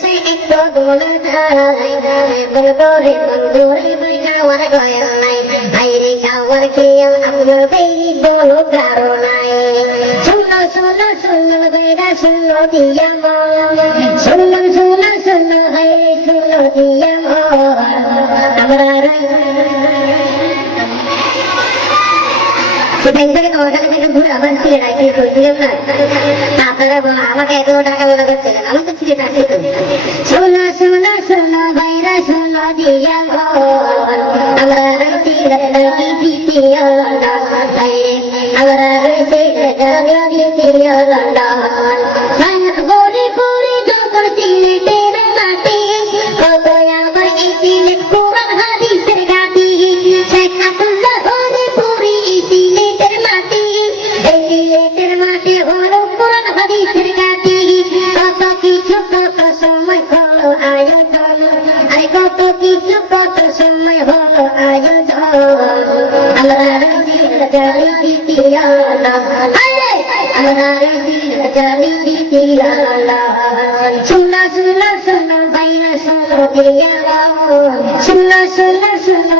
Say বলে ধারাই বলবরে বন্ধুরে খাওয়ার গয়া নাই বাইরে খাওয়ার খেয়ে আমার বেরি বলো কারো নাই শুনো শুনো শুনো বেড়া শুনো দিয়া শুনো শুনো শুনো বাইরে শুনো দিয়া আমরা ব্যাংকে তোমার কাছে থেকে ঘুরে আবার ফিরে রাখি বুঝলাম না আপনারা আমাকে এত টাকা বলে দিচ্ছিলেন আমি তো ফিরে রাখি শোনো শোনো শোনো বাইরা শোনো দিয়া আমরা রাখি দ্বিতীয় আমরা রয়েছে দ্বিতীয় গড়ে গড়ে যখন সিলেটের মাটি কত আমার এই সিলেট কোরআন হাদিসের ঘাটি শেখ আব্দুল্লাহ গড়ে পুরি সিলেটের মাটি এই সিলেটের মাটি হলো কোরআন হাদিসের ঘাটি কত কিছু কত সময় হলো আয়োজন আরে কত কিছু কত সময় হলো আয়োজন আমরা জানি দ্বিতীয় আমরা জানি দ্বিতীয় শুনো শুনো শুনো বাইরা শুনো দিয়া শুনো শুনো শুনো